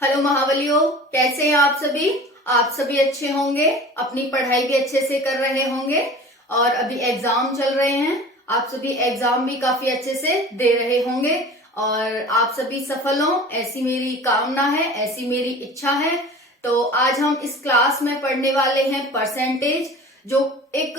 Hello महावलियों, कैसे हैं आप सभी। आप सभी अच्छे होंगे, अपनी पढ़ाई भी अच्छे से कर रहे होंगे और अभी एग्जाम चल रहे हैं। आप सभी एग्जाम भी काफी अच्छे से दे रहे होंगे और आप सभी सफल हों, ऐसी मेरी कामना है, ऐसी मेरी इच्छा है। तो आज हम इस क्लास में पढ़ने वाले हैं परसेंटेज, जो एक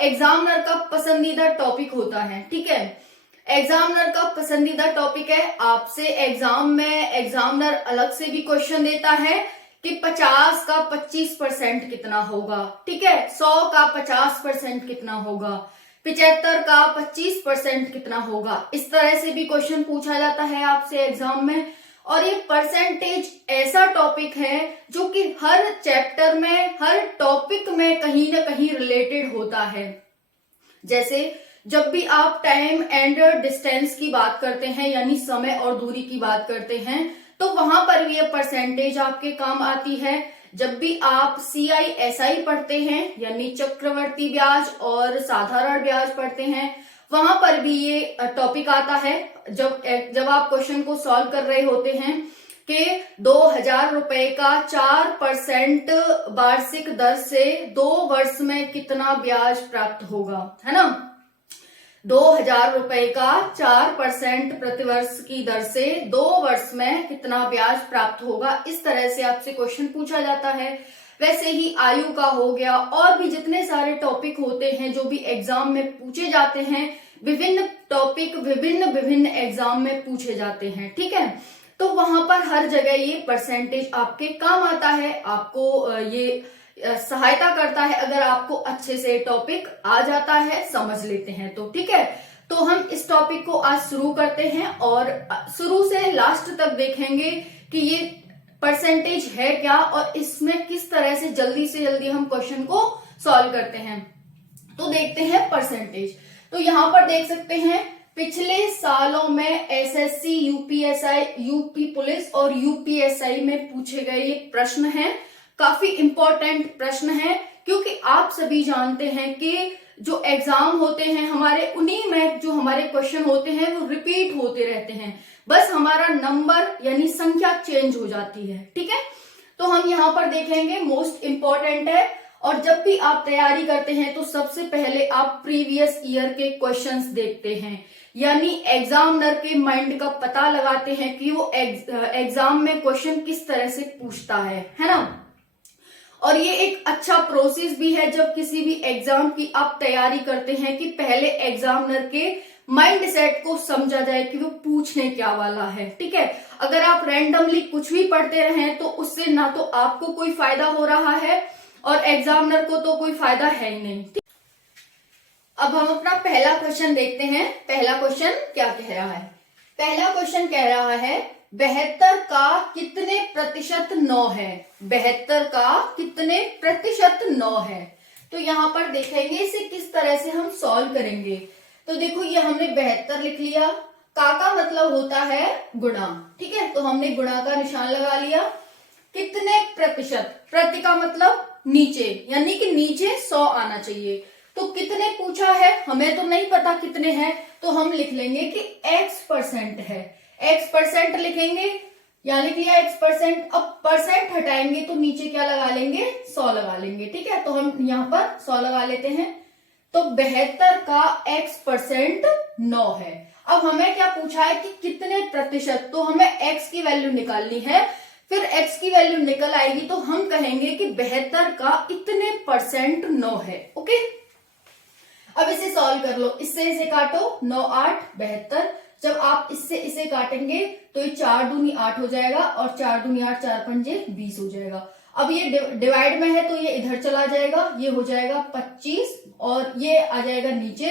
एग्जामिनर का पसंदीदा टॉपिक होता है। ठीक है, एग्जामिनर का पसंदीदा टॉपिक है। आपसे एग्जाम में एग्जामिनर अलग से भी क्वेश्चन देता है कि 50 का 25% कितना होगा। ठीक है, 100 का 50% कितना होगा, 75 का 25% कितना होगा। इस तरह से भी क्वेश्चन पूछा जाता है आपसे एग्जाम में। और ये परसेंटेज ऐसा टॉपिक है जो कि हर चैप्टर में, हर टॉपिक में कहीं ना कहीं रिलेटेड होता है। जैसे जब भी आप टाइम एंड डिस्टेंस की बात करते हैं, यानी समय और दूरी की बात करते हैं, तो वहां पर भी ये परसेंटेज आपके काम आती है। जब भी आप CISI पढ़ते हैं, यानी चक्रवर्ती ब्याज और साधारण ब्याज पढ़ते हैं, वहां पर भी ये टॉपिक आता है। जब आप क्वेश्चन को सॉल्व कर रहे होते हैं कि 2000 रुपए का 4% वार्षिक दर से 2 वर्ष में कितना ब्याज प्राप्त होगा, है ना। 2000 रुपए का 4% प्रतिवर्ष की दर से 2 वर्ष में कितना ब्याज प्राप्त होगा, इस तरह से आपसे क्वेश्चन पूछा जाता है। वैसे ही आयु का हो गया, और भी जितने सारे टॉपिक होते हैं जो भी एग्जाम में पूछे जाते हैं, विभिन्न टॉपिक विभिन्न एग्जाम में पूछे जाते हैं। ठीक है, तो वहां पर हर जगह ये परसेंटेज आपके काम आता है। आपको ये सहायता करता है अगर आपको अच्छे से टॉपिक आ जाता है, समझ लेते हैं तो। ठीक है, तो हम इस टॉपिक को आज शुरू करते हैं और शुरू से लास्ट तक देखेंगे कि ये परसेंटेज है क्या और इसमें किस तरह से जल्दी हम क्वेश्चन को सॉल्व करते हैं। तो देखते हैं परसेंटेज। तो यहां पर देख सकते हैं पिछले सालों में SSC, UPSI, यूपी पुलिस और UPSI में पूछे गए ये प्रश्न हैं। काफी इंपॉर्टेंट प्रश्न है, क्योंकि आप सभी जानते हैं कि जो एग्जाम होते हैं हमारे, उन्हीं में जो हमारे क्वेश्चन होते हैं वो रिपीट होते रहते हैं। बस हमारा नंबर यानी संख्या चेंज हो जाती है। ठीक है, तो हम यहाँ पर देखेंगे मोस्ट इंपॉर्टेंट है। और जब भी आप तैयारी करते हैं तो सबसे पहले आप प्रीवियस ईयर के क्वेश्चंस देखते हैं, यानी एग्जामिनर के माइंड का पता लगाते हैं कि वो एग्जाम में क्वेश्चन किस तरह से पूछता है ना। और ये एक अच्छा प्रोसेस भी है जब किसी भी एग्जाम की आप तैयारी करते हैं कि पहले एग्जामिनर के माइंड सेट को समझा जाए कि वो पूछने क्या वाला है। ठीक है, अगर आप रैंडमली कुछ भी पढ़ते रहें तो उससे ना तो आपको कोई फायदा हो रहा है और एग्जामिनर को तो कोई फायदा है ही नहीं। अब हम अपना पहला क्वेश्चन देखते हैं। पहला क्वेश्चन क्या कह रहा है। पहला क्वेश्चन कह रहा है 72 का कितने प्रतिशत 9 है। 72 का कितने प्रतिशत 9 है। तो यहां पर देखेंगे इसे किस तरह से हम सॉल्व करेंगे। तो देखो, ये हमने 72 लिख लिया। का मतलब होता है गुणा। ठीक है, तो हमने गुणा का निशान लगा लिया। कितने प्रतिशत, प्रति का मतलब नीचे, यानी कि नीचे 100 आना चाहिए। तो कितने पूछा है, हमें तो नहीं पता कितने हैं, तो हम लिख लेंगे कि X% है। X% लिखेंगे, यहां लिख लिया X%। अब परसेंट हटाएंगे तो नीचे क्या लगा लेंगे, 100 लगा लेंगे। ठीक है, तो हम यहां पर 100 लगा लेते हैं। तो 72 का X% 9 है। अब हमें क्या पूछा है कि कितने प्रतिशत, तो हमें X की वैल्यू निकालनी है। फिर X की वैल्यू निकल आएगी तो हम कहेंगे कि 72 का इतने परसेंट 9 है। ओके, अब इसे सॉल्व कर लो। इससे इसे काटो, 9 8 72। जब आप इससे इसे काटेंगे तो ये 4 दूनी 8 हो जाएगा और 4 दूनी 8, 4 पंजे 20 हो जाएगा। अब ये डिवाइड में है तो ये इधर चला जाएगा, ये हो जाएगा 25 और ये आ जाएगा नीचे,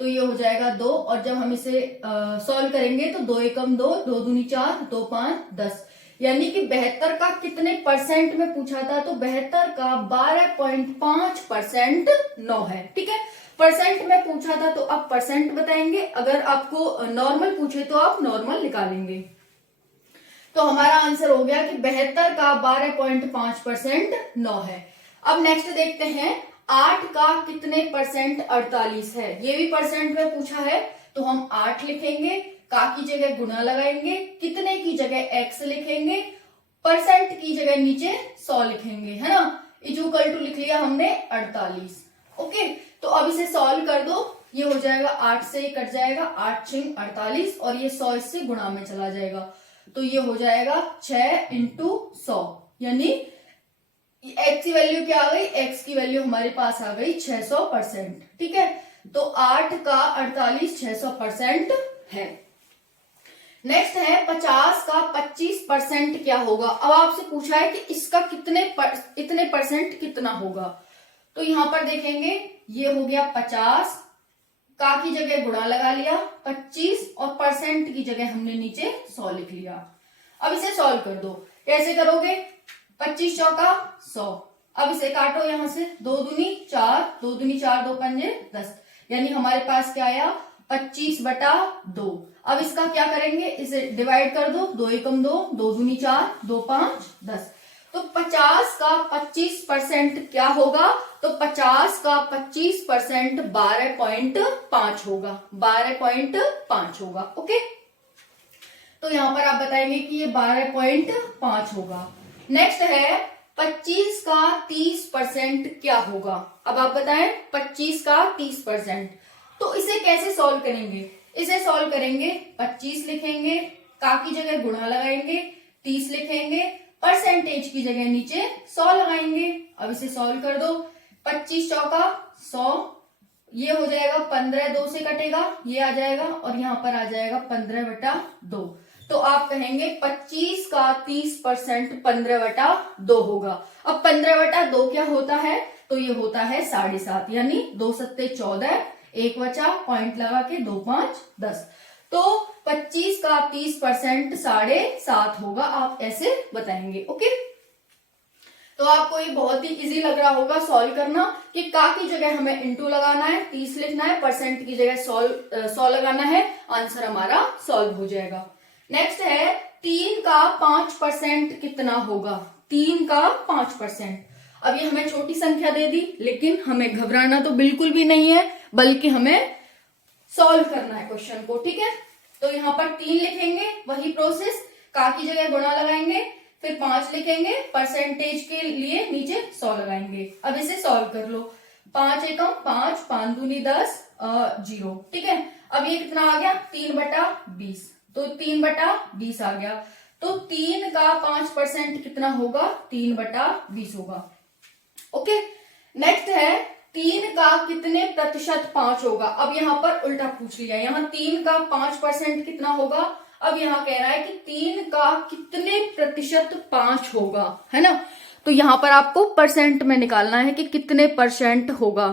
तो ये हो जाएगा 2। और जब हम इसे सॉल्व करेंगे तो 2 एकम 2, 2 दूनी 4, 2 5 10, यानी कि 72 का कितने परसेंट में पूछा था, तो 72 का 12.5% 9 है। ठीक है, परसेंट में पूछा था तो आप परसेंट बताएंगे, अगर आपको नॉर्मल पूछे तो आप नॉर्मल निकालेंगे। तो हमारा आंसर हो गया कि 72 का 12.5% 9 है। अब नेक्स्ट देखते हैं 8 का कितने परसेंट 48 है। ये भी परसेंट में पूछा है, तो हम 8 लिखेंगे, का की जगह गुणा लगाएंगे, कितने की जगह x लिखेंगे परसेंट की जगह नीचे 100 लिखेंगे, है ना। इक्वल टू लिख लिया हमने 48। ओके, तो अब इसे सॉल्व कर दो। ये हो जाएगा 8 से कट जाएगा, 8 6 48 और ये 100 इससे गुणा में चला जाएगा, तो ये हो जाएगा 6 इंटू 100, यानी एक्स की वैल्यू क्या आ गई, एक्स की वैल्यू हमारे पास आ गई 600%। ठीक है, तो 8 का 48 600% है। नेक्स्ट है 50 का 25% क्या होगा। अब आपसे पूछा है कि इसका इतने परसेंट कितना होगा, तो यहां पर देखेंगे ये हो गया 50 का की जगह गुणा लगा लिया 25 और परसेंट की जगह हमने नीचे 100 लिख लिया। अब इसे सॉल्व कर दो। कैसे करोगे, 25 चौका 100, अब इसे काटो यहां से, 2 दूनी 4, 2 दूनी 4, 2 पंजे 10, यानी हमारे पास क्या आया 25/2। अब इसका क्या करेंगे, इसे डिवाइड कर दो, 2 एकम 2, 2 दूनी 4, 2 5 10। तो 50 का 25% क्या होगा, तो 50 का 25% 12.5 होगा, 12.5 होगा। ओके, तो यहां पर आप बताएंगे कि ये 12.5 होगा। नेक्स्ट है 25 का 30% क्या होगा। अब आप बताएं 25 का 30%, तो इसे कैसे सॉल्व करेंगे। इसे सॉल्व करेंगे 25 लिखेंगे, का की जगह गुणा लगाएंगे, 30 लिखेंगे, परसेंटेज की जगह नीचे 100 लगाएंगे। अब इसे सॉल्व कर दो, 25 चौका 100, ये हो जाएगा 15, 2 से कटेगा, ये आ जाएगा और यहाँ पर आ जाएगा 15/2। तो आप कहेंगे 25 का 30% 15/2 होगा। अब 15/2 क्या होता है, तो ये होता है 7.5, यानी 2 सत्ते 14, एक बचा, पॉइंट लगा के 2 5 10। तो 25 का 30% 7.5 होगा, आप ऐसे बताएंगे। ओके, तो आपको ये बहुत ही इजी लग रहा होगा सॉल्व करना कि का की जगह हमें इंटू लगाना है, 30 लिखना है, परसेंट की जगह 100 लगाना है, आंसर हमारा सॉल्व हो जाएगा। नेक्स्ट है 3 का 5% कितना होगा। 3 का 5%, अब ये हमें छोटी संख्या दे दी, लेकिन हमें घबराना तो बिल्कुल भी नहीं है, बल्कि हमें सॉल्व करना है क्वेश्चन को। ठीक है, तो यहाँ पर 3 लिखेंगे, वही प्रोसेस, का की जगह गुणा लगाएंगे, फिर 5 लिखेंगे, परसेंटेज के लिए नीचे 100 लगाएंगे। अब इसे सॉल्व कर लो, 5 एकम 5, 5 दूनी 10, 0। ठीक है, अब ये कितना आ गया 3/20, तो 3/20 आ गया। तो 3 का 5% कितना होगा, 3/20 होगा। ओके, नेक्स्ट है 3 का कितने प्रतिशत 5 होगा। अब यहाँ पर उल्टा पूछ लिया, यहाँ 3 का 5% कितना होगा, अब यहाँ कह रहा है कि 3 का कितने प्रतिशत 5 होगा, है ना। तो यहाँ पर आपको परसेंट में निकालना है कि कितने परसेंट होगा।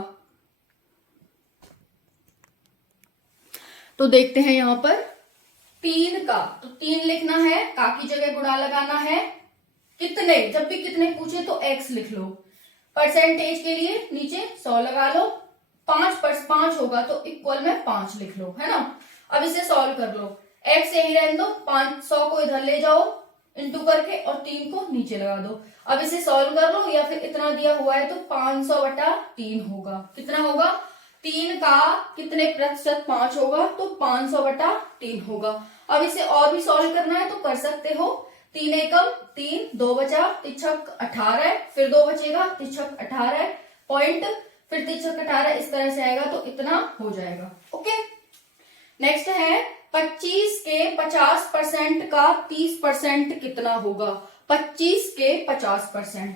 तो देखते हैं यहाँ पर 3 का, तो 3 लिखना है, का की जगह गुणा लगाना है, कितने, जब भी कितने पूछे तो x लिख लो, परसेंटेज के लिए नीचे 100 लगा लो, 5 होगा तो इक्वल में 5 लिख लो, है ना। अब इसे सॉल्व कर लो, x यही रहने दो, 500 को इधर ले जाओ इंटू करके और 3 को नीचे लगा दो। अब इसे सॉल्व कर लो, या फिर इतना दिया हुआ है तो 500/3 होगा। कितना होगा, 3 का कितने प्रतिशत 5 होगा, तो 500/3 होगा। अब इसे और भी सॉल्व करना है तो कर सकते हो, 3 एकम 3, 2 बचा, 3 18, फिर 2 बचेगा, 3 18 पॉइंट, फिर 3 18, इस तरह से आएगा तो इतना हो जाएगा। ओके, नेक्स्ट है 25 के 50% का 30% कितना होगा। 25 के 50%,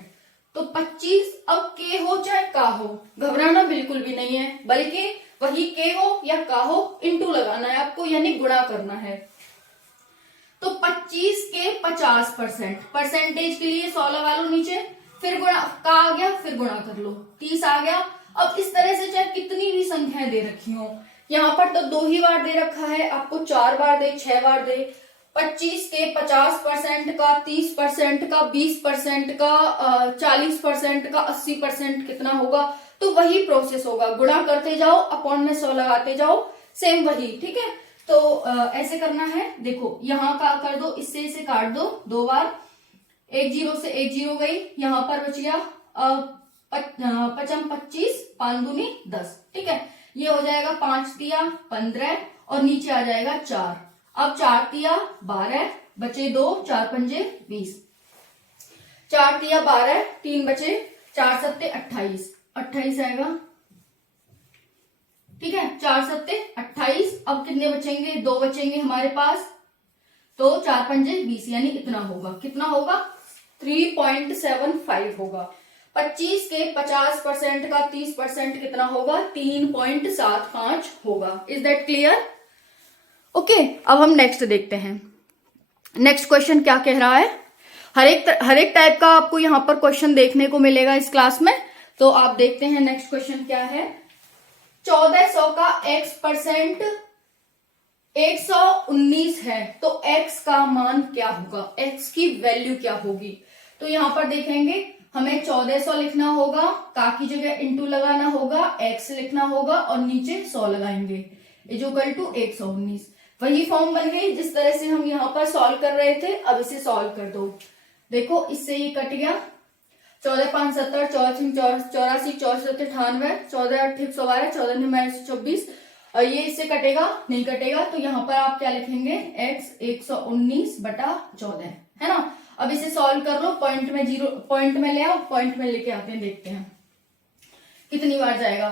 तो 25 अब के हो चाहे का हो, घबराना बिल्कुल भी नहीं है, बल्कि वही के हो या का हो, इंटू लगाना है आपको, यानी गुणा करना है। तो 25 के 50%, परसेंटेज के लिए 100 लगा लो नीचे, फिर गुणा, का आ गया, फिर गुणा कर लो, 30 आ गया। अब इस तरह से चाहे कितनी भी संख्याएं दे रखी हो, यहाँ पर तो 2 ही बार दे रखा है, आपको 4 बार दे, 6 बार दे, 25 के 50% का, 30% का, 20% का, 40% का, 80% कितना होगा, तो वही प्रोसेस होगा, गुणा करते जाओ, अपॉन में 100 लगाते जाओ, सेम वही। ठीक है, तो ऐसे करना है, देखो यहाँ का कर दो, इससे इसे काट दो 2 बार, 1 0 से 1 0 गई, यहाँ पर बच गया 25, 5 दूनी 10। ठीक है, ये हो जाएगा 5 दिया 15 और नीचे आ जाएगा 4, अब 4 दिया 12, बचे 2, 4 पंजे 20। 4 तिया 12, 3 बचे, 4 सत्ते 28, 28 आएगा। ठीक है, 4 सत्ते 28। अब कितने बचेंगे, 2 बचेंगे हमारे पास, तो 4 पंजे 20, यानी इतना होगा। कितना होगा, 3.75 होगा। 25 के 50% का 30% कितना होगा, 3.75 होगा। Is that clear? ओके, अब हम नेक्स्ट देखते हैं। नेक्स्ट क्वेश्चन क्या कह रहा है। हर एक टाइप का आपको यहां पर क्वेश्चन देखने को मिलेगा इस क्लास में। तो आप देखते हैं नेक्स्ट क्वेश्चन क्या है। 1400 का x% 119 है, तो x का मान क्या होगा, x की वैल्यू क्या होगी। तो यहां पर देखेंगे, हमें 1400 लिखना होगा, का की जगह इंटू लगाना होगा, x लिखना होगा और नीचे 100 लगाएंगे, इक्वल टू 119। वही फॉर्म बन गई जिस तरह से हम यहाँ पर सॉल्व कर रहे थे। अब इसे सॉल्व कर दो। देखो, इससे ये कट गया, 14 5 70, 14 84, 64 98, 14 8 112, 14 9 124, और ये इससे कटेगा नहीं, कटेगा। तो यहाँ पर आप क्या लिखेंगे, x 119 बटा 14, है ना। अब इसे सॉल्व कर लो, पॉइंट में जीरो, पॉइंट में ले आओ, पॉइंट में लेके आते हैं, देखते हैं कितनी बार जाएगा।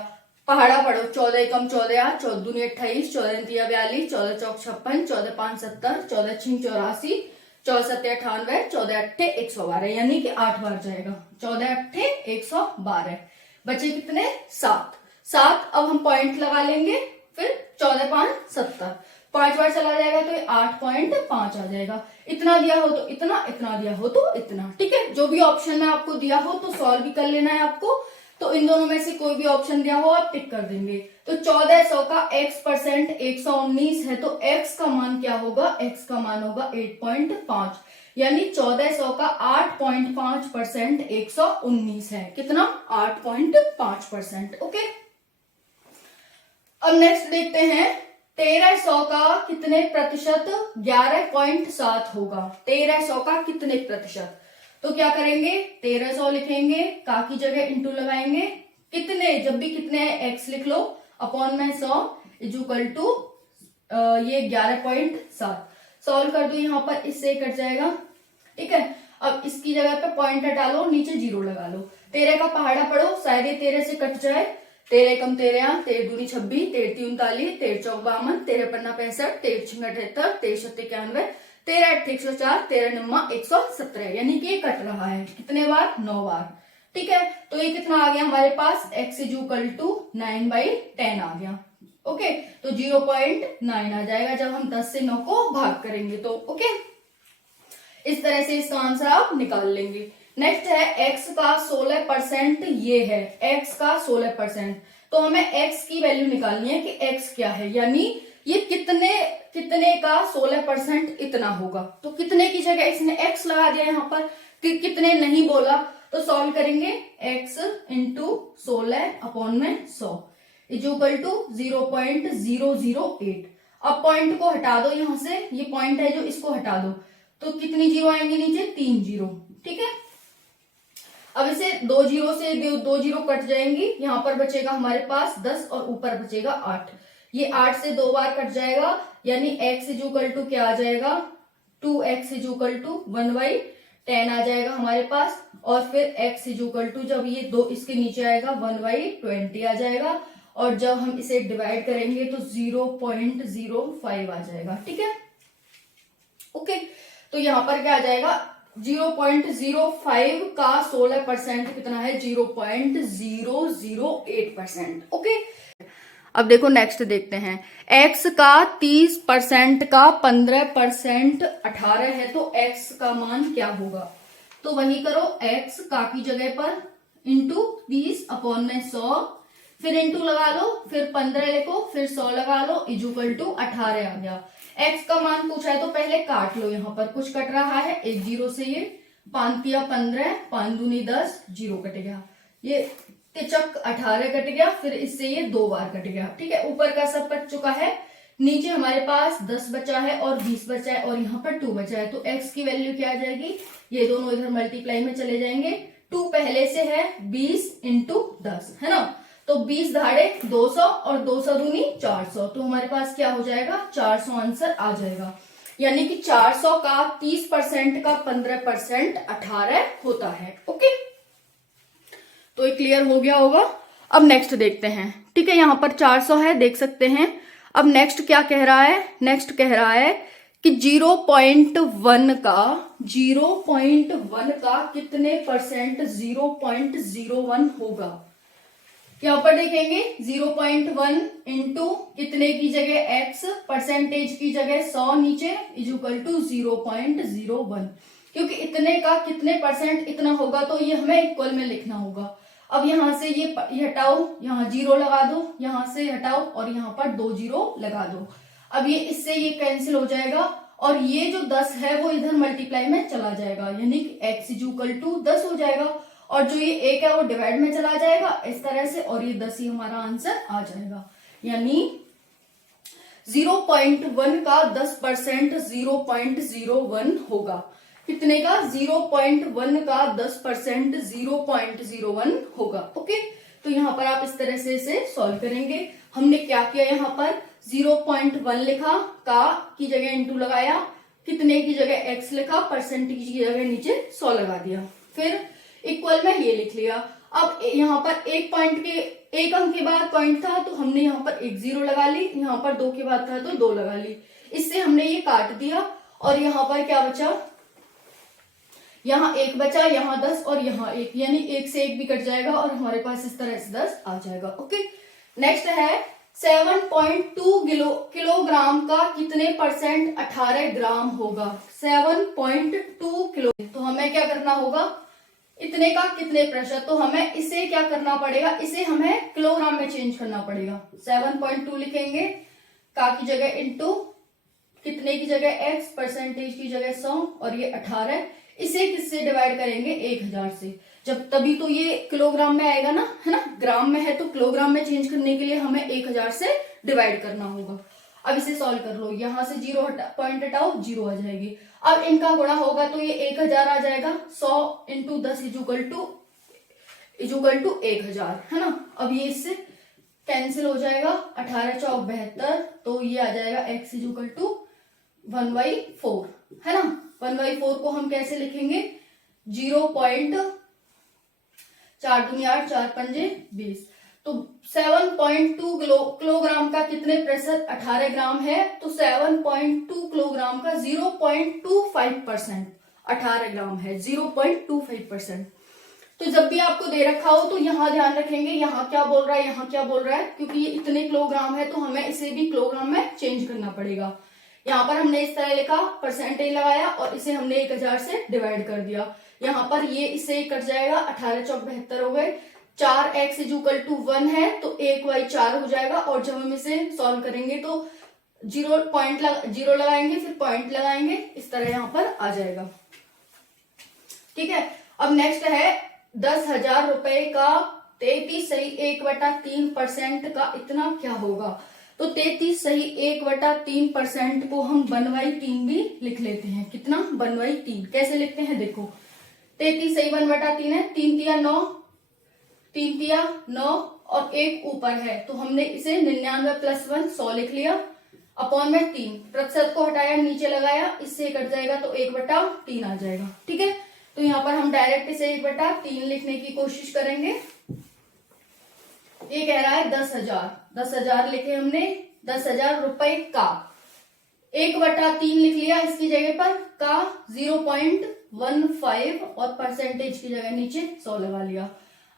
पहाड़ा पढ़ो, 14 एकम 14, 14 दूनी 28, 14 तिया 42, 14 चौक 56, 14 5 70, 14 6 84, 14 7 98, 14 8 112, यानी कि 8 बार जाएगा। 14 8 112, बचे कितने, 7। 7 अब हम पॉइंट लगा लेंगे, फिर 14 5 70, 5 बार चला जाएगा तो 8.5 आ जाएगा। इतना दिया हो तो इतना, इतना दिया हो तो इतना। ठीक है, जो भी ऑप्शन में आपको दिया हो तो सॉल्व भी कर लेना है आपको। तो इन दोनों में से कोई भी ऑप्शन दिया हो आप टिक कर देंगे। तो 1400 का x% 119 है, तो x का मान क्या होगा, x का मान होगा 8.5, यानी 1400 का 8.5% 119 है। कितना, 8.5%। ओके, अब नेक्स्ट देखते हैं। 1300 का कितने प्रतिशत 11.7 होगा। 1300 का कितने प्रतिशत, तो क्या करेंगे, 1300 लिखेंगे, का की जगह इंटू लगाएंगे, कितने, जब भी कितने x लिख लो, अपॉन में 100 इक्वल टू ये 11.7। सॉल्व कर दो, यहाँ पर इससे कट जाएगा। ठीक है, अब इसकी जगह पे पॉइंट हटा लो, नीचे 0 लगा लो। 13 का पहाड़ा पढ़ो, शायद ये 13 से कट जाए। 13 एकम 13, 13 दूनी 26, 13 3 39, 13 चौक 52, 13 पन्ना 65, 13 6 78, 13 7 91, 13 8 104, 13 9 117, यानी कि ये कट रहा है कितने बार, 9 बार। ठीक है, तो ये कितना आ गया हमारे पास, x इक्वल टू 9/10 आ गया। ओके, तो 0.9 आ जाएगा जब हम 10 से 9 को भाग करेंगे तो। ओके, इस तरह से इसका आंसर आप निकाल लेंगे। नेक्स्ट है x का 16%, ये है x का 16%। तो हमें x की वैल्यू निकालनी है कि x क्या है, यानी ये कितने का 16% इतना होगा। तो कितने की जगह इसने x लगा दिया यहाँ पर, कितने नहीं बोला, तो सॉल्व करेंगे, x इंटू 16 अपॉन में 100 इक्वल टू 0.008। अब पॉइंट को हटा दो यहाँ से, ये पॉइंट है जो, इसको हटा दो, तो कितनी जीरो आएंगे नीचे, 3 जीरो। ठीक है, अब इसे 2 जीरो से 2 जीरो कट जाएंगी, यहाँ पर बचेगा हमारे पास 10 और ऊपर बचेगा 8। ये 8 से 2 बार कट जाएगा, यानी x इक्वल टू क्या आ जाएगा, 2x इक्वल टू 1/10 आ जाएगा हमारे पास। और फिर x इक्वल टू, जब ये 2 इसके नीचे आएगा, 1/20 आ जाएगा। और जब हम इसे डिवाइड करेंगे तो 0.05 आ जाएगा। ठीक है, ओके, तो यहाँ पर क्या आ जाएगा, 0.05 का 16% कितना है, 0.008%। ओके, अब देखो नेक्स्ट देखते हैं। x का 30% का 15% 18 है, तो x का मान क्या होगा। तो वही करो, x का की जगह पर इंटू 20 अपॉन में 100, फिर इंटू लगा लो, फिर 15 लिखो, फिर 100 लगा लो, इक्वल टू 18 आ गया। x का मान पूछा है तो पहले काट लो, यहाँ पर कुछ कट रहा है, एक जीरो से ये 5 तिया 15, 5 दूनी 10, जीरो कट गया, ये तिचक 18 कट गया, फिर इससे ये 2 बार कट गया। ठीक है, ऊपर का सब कट चुका है, नीचे हमारे पास 10 बचा है और 20 बचा है और यहाँ पर 2 बचा है। तो x की वैल्यू क्या आ जाएगी, ये दोनों इधर मल्टीप्लाई में चले जाएंगे। 2 पहले से है, 20 इंटू 10 है ना, तो 20 दहाड़े 200 और 200 दूनी 400, तो हमारे पास क्या हो जाएगा, 400 आंसर आ जाएगा। यानी कि 400 का 30% का 15% 18 होता है। ओके, तो ये क्लियर हो गया होगा। अब नेक्स्ट देखते हैं। ठीक है, यहां पर 400 है, देख सकते हैं। अब नेक्स्ट क्या कह रहा है? नेक्स्ट कह रहा है कि 0.1 का कितने परसेंट 0.01 होगा। यहां पर देखेंगे 0.1 इंटू कितने की जगह x, परसेंटेज की जगह 100 नीचे इक्वल टू 0.01, क्योंकि इतने का कितने परसेंट इतना होगा तो ये हमें इक्वल में लिखना होगा। अब यहां से ये हटाओ, यहां 0 लगा दो, यहां से हटाओ और यहां पर 2 0 लगा दो। अब ये इससे ये कैंसिल हो जाएगा और ये जो 10 है वो इधर मल्टीप्लाई में चला जाएगा, यानी कि x इक्वल टू 10 हो जाएगा और जो ये 1 है वो डिवाइड में चला जाएगा इस तरह से, और ये 10 ही हमारा आंसर आ जाएगा। यानी 0.1 का 10% 0.01 होगा। कितने का? 0.1 का 10% 0.01 होगा। ओके, तो यहां पर आप इस तरह से इसे सॉल्व करेंगे। हमने क्या किया, यहां पर 0.1 लिखा, का की जगह इंटू लगाया, कितने की जगह x लिखा, परसेंटेज की जगह नीचे 100 लगा दिया, फिर इक्वल में ये लिख लिया। अब यहाँ पर एक पॉइंट के एक अंक के बाद पॉइंट था तो हमने यहाँ पर एक 0 लगा ली, यहाँ पर 2 के बाद था तो 2 लगा ली, इससे हमने ये काट दिया और यहाँ पर क्या बचा, यहाँ 1 बचा, यहाँ 10 और यहाँ 1, यानी 1 से 1 भी कट जाएगा और हमारे पास इस तरह से 10 आ जाएगा। ओके, नेक्स्ट है 7.2 किलोग्राम का कितने परसेंट 18 ग्राम होगा। 7.2 किलो, तो हमें क्या करना होगा, इतने का कितने प्रतिशत, तो हमें इसे क्या करना पड़ेगा, इसे हमें किलोग्राम में चेंज करना पड़ेगा। 7.2 लिखेंगे, का की जगह इंटू कितने की जगह x, परसेंटेज की जगह 100 और ये 18, इसे किससे डिवाइड करेंगे, 1000 से, जब तभी तो ये किलोग्राम में आएगा ना, है ना। ग्राम में है तो किलोग्राम में चेंज करने के लिए हमें 1000 से डिवाइड करना होगा। अब इसे सॉल्व कर लो, यहां से 0 पॉइंट हटाओ, 0 आ जाएगी। अब इनका गुणा होगा तो ये 1000 आ जाएगा, 100 इंटू 10 इक्वल टू 1000, है ना। अब ये इससे कैंसिल हो जाएगा, 18 चौक 72, तो ये आ जाएगा x इक्वल टू 1/4, है ना। 1/4 को हम कैसे लिखेंगे, 0.4 दूनी 8, 4 पंजे 20, तो 7.2 किलोग्राम का कितने प्रतिशत 18 ग्राम है, तो 7.2 किलोग्राम का 0.25% 18 ग्राम है, 0.25%। तो जब भी आपको दे रखा हो तो यहाँ ध्यान रखेंगे, यहाँ क्या बोल रहा है, यहाँ क्या बोल रहा है, क्योंकि ये इतने किलोग्राम है तो हमें इसे भी किलोग्राम में चेंज करना पड़ेगा। यहाँ पर हमने इस तरह लिखा, परसेंटेज लगाया और इसे हमने 1000 से डिवाइड कर दिया। यहाँ पर ये इससे कट जाएगा, 18 चौक 72 हो गए, 4x इक्वल टू 1 है तो 1/4 हो जाएगा, और जब हम इसे सॉल्व करेंगे तो 0 लगाएंगे, फिर पॉइंट लगाएंगे, इस तरह यहाँ पर आ जाएगा। ठीक है, अब नेक्स्ट है 10,000 रुपए का 33 सही 1/3% का इतना क्या होगा। तो 33 सही 1/3% को हम 1/3 भी लिख लेते हैं। कितना, 1/3 कैसे लिखते हैं, देखो 33 सही 1/3 है, 3 तिया 9, 3 तिया 9 और 1 ऊपर है, तो हमने इसे 99 + 1 100 लिख लिया, अपॉन में 3, प्रतिशत को हटाया नीचे लगाया, इससे कट जाएगा तो 1/3 आ जाएगा। ठीक है, तो यहाँ पर हम डायरेक्ट इसे 1/3 लिखने की कोशिश करेंगे। ये कह रहा है 10,000 लिखे हमने, 10,000 रुपए का 1/3 लिख लिया, इसकी जगह पर का 0.15 और परसेंटेज की जगह नीचे 100 लगा लिया।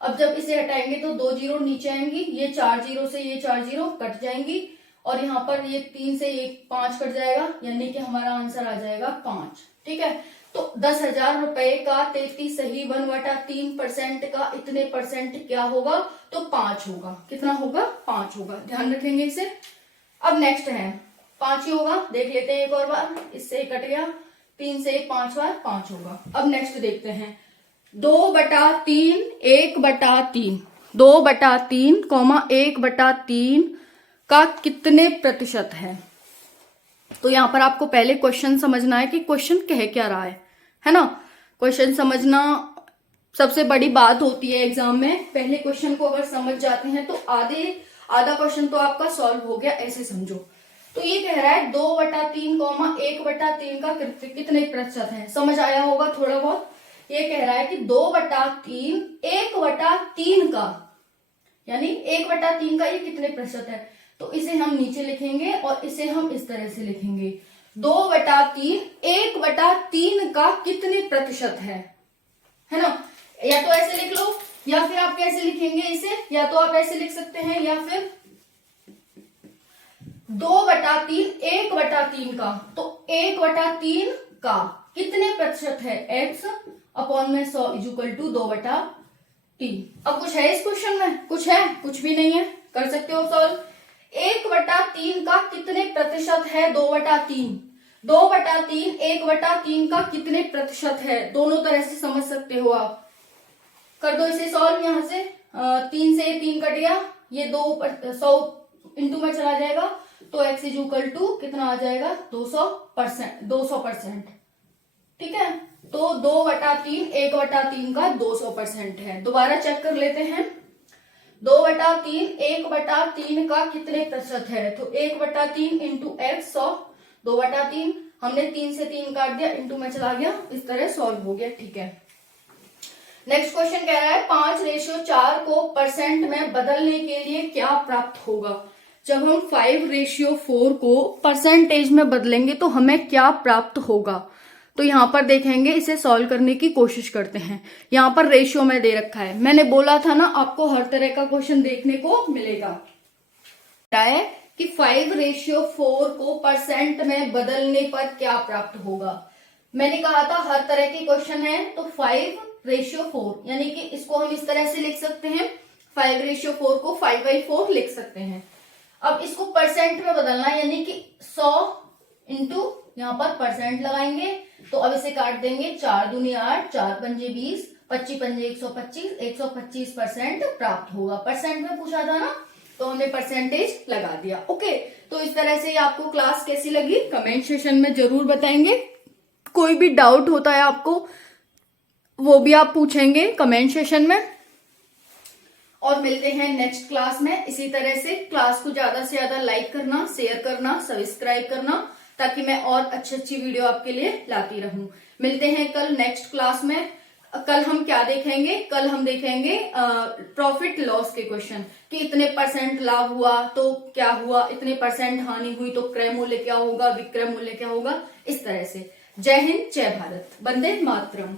अब जब इसे हटाएंगे तो 2 0 नीचे आएंगी, ये 4 0 से ये 4 0 कट जाएंगी और यहाँ पर ये 3 से 1 5 कट जाएगा, यानी कि हमारा आंसर आ जाएगा 5। ठीक है, तो 10,000 रुपए का 33 सही 1/3% का इतने परसेंट क्या होगा, तो 5 होगा। कितना होगा, 5 होगा, ध्यान रखेंगे इसे। अब नेक्स्ट है 5 ही होगा, देख लेते हैं एक और बार, इससे कट गया, 3 से 5 बार 5 होगा। अब नेक्स्ट देखते हैं 2/3 1/3 2/3, 1/3 का कितने प्रतिशत है। तो यहां पर आपको पहले क्वेश्चन समझना है कि क्वेश्चन कह क्या रहा है ना। क्वेश्चन समझना सबसे बड़ी बात होती है एग्जाम में। पहले क्वेश्चन को अगर समझ जाते हैं तो आधा क्वेश्चन तो आपका सॉल्व हो गया, ऐसे समझो। तो ये कह रहा है 2/3, 1/3 का कितने प्रतिशत है। समझ आया होगा थोड़ा बहुत। ये कह रहा है कि 2/3 1/3 का, यानी 1/3 का ये कितने प्रतिशत है। तो इसे हम नीचे लिखेंगे और इसे हम इस तरह से लिखेंगे, 2/3 1/3 का कितने प्रतिशत है ना। या तो ऐसे लिख लो, या फिर आप कैसे लिखेंगे इसे, या तो आप ऐसे लिख सकते हैं, या फिर 2/3 1/3 का, तो 1/3 का कितने प्रतिशत है, x/100 = 2/3। अब कुछ है इस क्वेश्चन में, कुछ है, कुछ भी नहीं है, कर सकते हो सॉल्व। 1/3 का कितने प्रतिशत है, 2/3, 2/3 1/3 का कितने प्रतिशत है, दोनों तरह से समझ सकते हो आप। कर दो इसे सॉल्व। यहां से 3 से 3 कट गया, ये 100 इंटू में चला जाएगा, तो x = कितना आ जाएगा, 200%, 200%। ठीक है, तो 2/3 1/3 का 200% है। दोबारा चेक कर लेते हैं, 2/3 1/3 का कितने प्रतिशत है, तो 1/3 इंटू x 100, 2/3 हमने 3 से 3 काट दिया, इंटू में चला गया, इस तरह सॉल्व हो गया। ठीक है, नेक्स्ट क्वेश्चन कह रहा है 5/4 को परसेंट में बदलने के लिए क्या प्राप्त होगा। जब हम 5/4 को परसेंटेज में बदलेंगे तो हमें क्या प्राप्त होगा। तो यहां पर देखेंगे, इसे सॉल्व करने की कोशिश करते हैं। यहां पर रेशियो में दे रखा है, मैंने बोला था ना आपको हर तरह का क्वेश्चन देखने को मिलेगा। है कि 5/4 को परसेंट में बदलने पर क्या प्राप्त होगा। मैंने कहा था हर तरह के क्वेश्चन है, तो 5/4, यानी कि इसको हम इस तरह से लिख सकते हैं, 5/4 को 5/4 लिख सकते हैं। अब इसको परसेंट में बदलना, यानी कि 100 इंटू यहाँ पर परसेंट लगाएंगे, तो अब इसे काट देंगे, 4 दूनी 8, 4 पंजे 20, 25 पंजे 125, 125% प्राप्त होगा। परसेंट में पूछा था ना, तो हमने परसेंटेज लगा दिया। ओके, तो इस तरह से आपको क्लास कैसी लगी कमेंट सेशन में जरूर बताएंगे। कोई भी डाउट होता है आपको, वो भी आप पूछेंगे कमेंट सेशन में। और मिलते हैं नेक्स्ट क्लास में। इसी तरह से क्लास को ज्यादा से ज्यादा लाइक करना, शेयर करना, सब्सक्राइब करना, ताकि मैं और अच्छी बढ़िया आपके लिए लाती रहूं। मिलते हैं कल नेक्स्ट क्लास में। कल हम क्या देखेंगे, कल हम देखेंगे प्रॉफिट लॉस के क्वेश्चन, कि इतने परसेंट लाभ हुआ तो क्या हुआ, इतने परसेंट हानि हुई तो क्रय मूल्य क्या होगा, विक्रय मूल्य क्या होगा, इस तरह से। जय हिंद, जय भारत, वंदे मातरम।